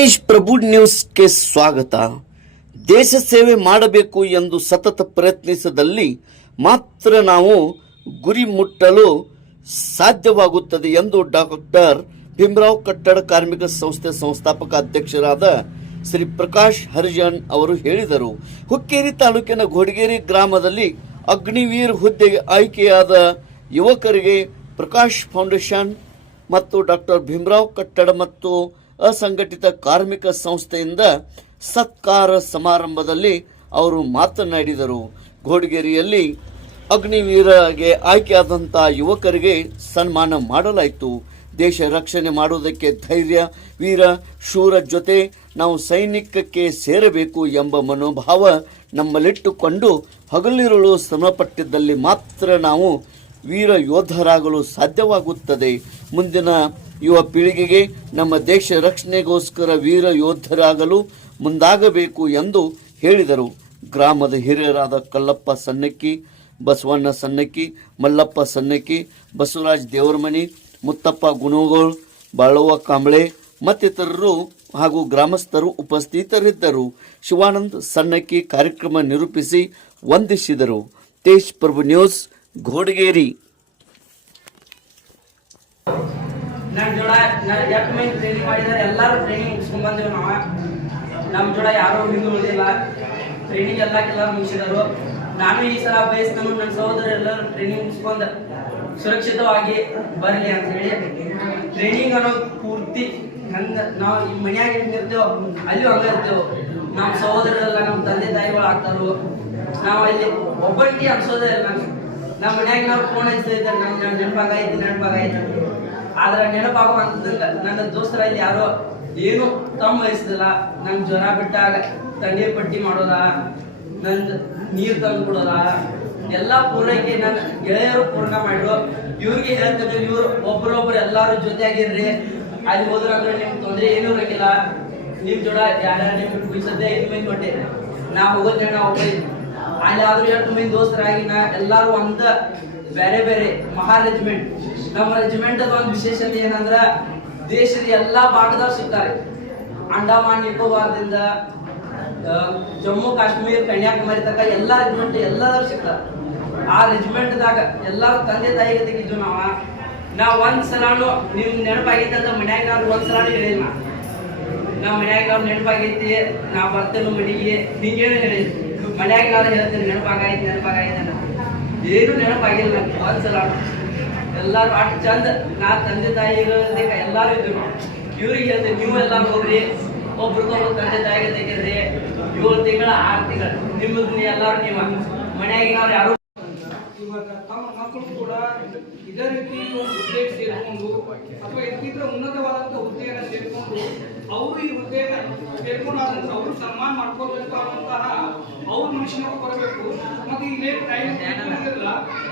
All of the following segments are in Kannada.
ತೇಜ್ ಪ್ರಭು ನ್ಯೂಸ್ಗೆ ಸ್ವಾಗತ. ದೇಶ ಸೇವೆ ಮಾಡಬೇಕು ಎಂದು ಸತತ ಪ್ರಯತ್ನಿಸಿದಲ್ಲಿ ಮಾತ್ರ ನಾವು ಗುರಿ ಮುಟ್ಟಲು ಸಾಧ್ಯವಾಗುತ್ತದೆ ಎಂದು ಡಾಕ್ಟರ್ ಭೀಮರಾವ್ ಕಟ್ಟಡ ಕಾರ್ಮಿಕ ಸಂಸ್ಥೆ ಸಂಸ್ಥಾಪಕ ಅಧ್ಯಕ್ಷರಾದ ಶ್ರೀ ಪ್ರಕಾಶ್ ಹರಿಜನ್ ಅವರು ಹೇಳಿದರು. ಹುಕ್ಕೇರಿ ತಾಲೂಕಿನ ಘೋಡಗೇರಿ ಗ್ರಾಮದಲ್ಲಿ ಅಗ್ನಿವೀರ್ ಹುದ್ದೆಗೆ ಆಯ್ಕೆಯಾದ ಯುವಕರಿಗೆ ಪ್ರಕಾಶ್ ಫೌಂಡೇಶನ್ ಮತ್ತು ಡಾಕ್ಟರ್ ಭೀಮರಾವ್ ಕಟ್ಟಡ ಮತ್ತು ಅಸಂಘಟಿತ ಕಾರ್ಮಿಕ ಸಂಸ್ಥೆಯಿಂದ ಸತ್ಕಾರ ಸಮಾರಂಭದಲ್ಲಿ ಅವರು ಮಾತನಾಡಿದರು. ಘೋಡಗೇರಿಯಲ್ಲಿ ಅಗ್ನಿವೀರಗೆ ಆಯ್ಕೆಯಾದಂಥ ಯುವಕರಿಗೆ ಸನ್ಮಾನ ಮಾಡಲಾಯಿತು. ದೇಶ ರಕ್ಷಣೆ ಮಾಡುವುದಕ್ಕೆ ಧೈರ್ಯ, ವೀರ, ಶೂರ ಜೊತೆ ನಾವು ಸೈನಿಕಕ್ಕೆ ಸೇರಬೇಕು ಎಂಬ ಮನೋಭಾವ ನಮ್ಮಲ್ಲಿಟ್ಟುಕೊಂಡು ಹಗಲಿರುಳು ಶ್ರಮಪಟ್ಟಿದ್ದಲ್ಲಿ ಮಾತ್ರ ನಾವು ವೀರ ಯೋಧರಾಗಲು ಸಾಧ್ಯವಾಗುತ್ತದೆ. ಮುಂದಿನ ಯುವ ಪೀಳಿಗೆಗೆ ನಮ್ಮ ದೇಶ ರಕ್ಷಣೆಗೋಸ್ಕರ ವೀರ ಯೋಧರಾಗಲು ಮುಂದಾಗಬೇಕು ಎಂದು ಹೇಳಿದರು. ಗ್ರಾಮದ ಹಿರಿಯರಾದ ಕಲ್ಲಪ್ಪ ಸನ್ನಕ್ಕಿ, ಬಸವಣ್ಣ ಸನ್ನಕ್ಕಿ, ಮಲ್ಲಪ್ಪ ಸನ್ನಕ್ಕಿ, ಬಸವರಾಜ್ ದೇವರಮನಿ, ಮುತ್ತಪ್ಪ ಗುಣಗೋಳ್, ಬಾಳವ್ವ ಕಾಂಬಳೆ ಮತ್ತಿತರರು ಹಾಗೂ ಗ್ರಾಮಸ್ಥರು ಉಪಸ್ಥಿತರಿದ್ದರು. ಶಿವಾನಂದ್ ಸನ್ನಕ್ಕಿ ಕಾರ್ಯಕ್ರಮ ನಿರೂಪಿಸಿ ವಂದಿಸಿದರು. ತೇಜ್ ಪ್ರಭು ನ್ಯೂಸ್, ಘೋಡಗೇರಿ. ನನ್ನ ಜೋಡ ಎಷ್ಟು ಮಂದಿ ಟ್ರೈನಿಂಗ್ ಮಾಡಿದ್ದಾರೆ, ಎಲ್ಲರೂ ಟ್ರೈನಿಂಗ್ ಮುಗಿಸ್ಕೊಂಡ್ ಬಂದಿವಿ. ನಮ್ಮ ಜೋಡ ಯಾರೂ ಹಿಂದೆ ಉಳಿದಿಲ್ಲ, ಟ್ರೈನಿಂಗ್ ಎಲ್ಲಕ್ಕೆಲ್ಲ ಮುಗಿಸಿದರು. ನಾನು ಈ ಸಲ ಬಯಸ್ತಾನು ನನ್ನ ಸಹೋದರ ಎಲ್ಲರೂ ಟ್ರೈನಿಂಗ್ ಮುಗಿಸ್ಕೊಂಡು ಸುರಕ್ಷಿತವಾಗಿ ಬರಲಿ ಅಂತ ಹೇಳಿ, ಟ್ರೈನಿಂಗ್ ಅನ್ನೋದು ಪೂರ್ತಿ ನಾವು ಈ ಮನ್ಯಾಗ ಹೆಂಗಿರ್ತೇವೋ ಅಲ್ಲೂ ಹಂಗ ಇರ್ತೇವೆ. ನಮ್ಮ ಸಹೋದರರೆಲ್ಲ ನಮ್ಮ ತಂದೆ ತಾಯಿಗಳು ಆಗ್ತಾರೋ, ನಾವು ಅಲ್ಲಿ ಒಬ್ಬಂಟಿ ಅನ್ಸೋದೇ ಇಲ್ಲ. ನಮ್ಮ ಮನ್ಯಾಗ ನಾವು ಫೋನ್ ಹಚ್ತಾ ಇದ್ದಾರೆ, ನಮ್ಮ ನೆನಪಾಗೈತಿ. ಆದ್ರೆ ನೆನಪಾಗೋ ಅಂತಂದ್ರೆ ನನ್ನ ದೋಸ್ತರಲ್ಲಿ ಯಾರೋ ಏನು ತಮ್ಮ ವಹಿಸ್ದಿಲ್ಲ. ನಂಗೆ ಜ್ವರ ಬಿಟ್ಟಾಗ ತಣ್ಣೀರ್ ಪಟ್ಟಿ ಮಾಡೋದ, ನಂದು ನೀರು ತಂದು ಕೊಡೋದ, ಎಲ್ಲ ಪೂರೈಕೆ ನನ್ನ ಗೆಳೆಯರು ಪೂರ್ಣ ಮಾಡಿದ್ರು. ಇವ್ರಿಗೆ ಹೇಳ್ತಾರೆ, ಇವ್ರು ಒಬ್ಬರೊಬ್ರು ಎಲ್ಲಾರು ಜೊತೆಯಾಗಿರ್ರಿ, ಅಲ್ಲಿ ಹೋದ್ರಂದ್ರೆ ನಿಮ್ಗೆ ತೊಂದರೆ ಏನೂ ಇರಂಗಿಲ್ಲ. ನಿಮ್ ಜೋಡ ಯಾರ್ಯಾರು ನಿಮ್ಗೆ ಸದ್ಯ 5 ಮಂದಿ ಕೊಟ್ಟೆ, ನಾ ಹೋಗೋದ್ ನಾವು ಹೋಗಿದ್ವಿ. ಅಲ್ಲಿ ಆದ್ರೂ 8 ಮಂದಿ ದೋಸ್ತರಾಗಿ ನಾ ಎಲ್ಲಾರು ಒಂದ ಬೇರೆ ಬೇರೆ ಮಹಾ ರೆಜಿಮೆಂಟ್. ನಮ್ಮ ರೆಜಿಮೆಂಟ್ ಒಂದು ವಿಶೇಷತೆ ಏನಂದ್ರ ದೇಶದ ಎಲ್ಲಾ ಭಾಗದವ್ರು ಸಿಗ್ತಾರೆ. ಅಂಡಮಾನ್ ನಿಕೋಬಾರದಿಂದ ಜಮ್ಮು ಕಾಶ್ಮೀರ್ ಕನ್ಯಾಕುಮಾರಿ ತನಕ ಎಲ್ಲಾ ರೆಜಿಮೆಂಟ್ ಎಲ್ಲಾದ್ರು ಸಿಗ್ತಾರೆ. ಆ ರೆಜಿಮೆಂಟ್ ದಾಗ ಎಲ್ಲಾರು ತಂದೆ ತಾಯಿಗೆ ತೆಗಿದ್ದು ನಾವ್ ಒಂದ್ಸಲಾನು ನಿಮ್ ನೆನಪಾಗೈತೆ ಅಂತ ಮನ್ಯಾಗ ನಾವು ಒಂದ್ಸಲಾನು ಹೇಳಿಲ್ಲ. ನಾವ್ ಮನ್ಯಾಗ ನಾವ್ ನೆನಪಾಗೈತಿ, ನಾವ್ ಬರ್ತೇನೆ ಮನೆಗೆ ಹಿಂಗೇನು ಹೇಳಿದ್ವಿ. ಮನ್ಯಾಗ ನಾನು ಹೇಳ್ತೇನೆ ನೆನಪಾಗೈತಿ ಅಂತ, ಏನು ನೆನಪಾಗಿಲ್ಲ ನಂಗೆ ಒಂದ್ಸಲ. ಎಲ್ಲಾರು ಅಷ್ಟು ಚಂದ ನಾ ತಂದೆ ತಾಯಿಗಳ ಎಲ್ಲಾರು ಇದ್ರು. ಇವ್ರಿಗೆ ಹೇಳ್ತೇನೆ, ನೀವು ಎಲ್ಲಾರು ಹೋಗ್ರಿ, ಒಬ್ರಿಗೊಬ್ರು ತಂದೆ ತಾಯಿಗೆ ತೆಗಿದ್ರಿ. 7 ತಿಂಗಳ 6 ತಿಂಗಳು ನಿಮ್ಮದು ಎಲ್ಲಾರು ನೀವು ಮನೆಯಾಗಿ ನಾವು ಯಾರು ತಮ್ಮ ಮಕ್ಕಳು ಕೂಡ ಇದೇ ರೀತಿ ಒಂದು ಹುದ್ದೆಗೆ ಸೇರಿಕೊಂಡು ಅಥವಾ ಇದಕ್ಕಿಂತ ಉನ್ನತವಾದಂಥ ಹುದ್ದೆಯನ್ನು ಸೇರಿಕೊಂಡು ಅವರು ಈ ಹುದ್ದೆಯನ್ನು ಸೇರ್ಕೊಂಡಾದಂತ ಅವರು ಸನ್ಮಾನ ಮಾಡ್ಕೋಬೇಕು ಅನ್ನುವಂತಹ ಅವ್ರ ಮನುಷ್ಯನಾಗ ಬರಬೇಕು. ಮತ್ತೆ ಇಲ್ಲೇ ಟೈಮ್ ಇಲ್ಲ,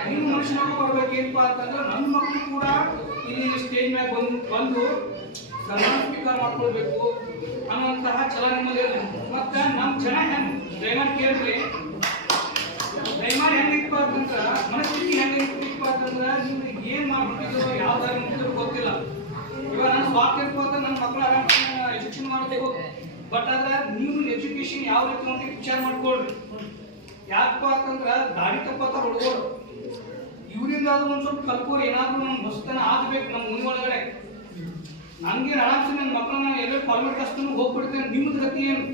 ನೀವು ಮನುಷ್ಯನಾಗ ಬರ್ಬೇಕು. ಏನಪ್ಪಾ ಅಂತಂದ್ರೆ ನನ್ನ ಮಕ್ಕಳು ಕೂಡ ಇಲ್ಲಿ ಸ್ಟೇಜ್ ಮ್ಯಾಗ ಬಂದು ಸನ್ಮಾನ ಸ್ವೀಕಾರ ಮಾಡ್ಕೊಳ್ಬೇಕು ಅನ್ನುವಂತಹ ಛಲ ನಿಮ್ಮಲ್ಲಿ ಇರಲಿ. ಮತ್ತೆ ನಮ್ಮ ಜನ ಹೆಂಗೆ ದಯಮಾಡಿ ಕೇಳ್ರಿ, ದಯಮಾಡಿ ಹೆಂಗಿಪ್ಪ ಅಂತಂದ್ರ ಮನಸ್ಥಿತಿ ಹೆಂಗಿಪ್ಪ ಅಂತಂದ್ರ ನೀವು ಏನ್ ಮಾಡ್ಬಿಟ್ಟಿದ್ರು, ಯಾವ ದಾರಿ ಮುಗಿದ್ರು ಗೊತ್ತಿಲ್ಲ. ಇವಾಗ ನಾನು ಸ್ವಾರ್ಥ ಇರ್ಬೋದು, ನನ್ನ ಮಕ್ಕಳು ಆರಾಮ ಎಜುಕೇಶನ್ ಮಾಡಬೇಕು. ಬಟ್ ಆದ್ರೆ ನೀವು ಎಜುಕೇಶನ್ ಯಾವ ರೀತಿ ಅಂತ ವಿಚಾರ ಮಾಡ್ಕೊಳ್ರಿ. ಯಾಕಪ್ಪ ಅಂತಂದ್ರ ದಾರಿ ತಪ್ಪತ್ತಾರ ಹುಡುಗರು, ಇವರಿಂದ ಅದು ಒಂದ್ ಸ್ವಲ್ಪ ಕಲ್ಕೋರು ಏನಾದ್ರು ನಮ್ ಹೊಸತನ ಆಗ್ಬೇಕು ನಮ್ಮ ಮನೆ ಒಳಗಡೆ. ನನ್ಗೆ ಆರಾಮ್ಸೆ ನನ್ನ ಮಕ್ಕಳನ್ನ ಎಲ್ಲೇ ಕಾಲ್ಮೆಂಟ್ ಅಷ್ಟು ಹೋಗ್ಬಿಡ್ತೇನೆ. ನಿಮ್ಮದು ಗತಿ ಏನು?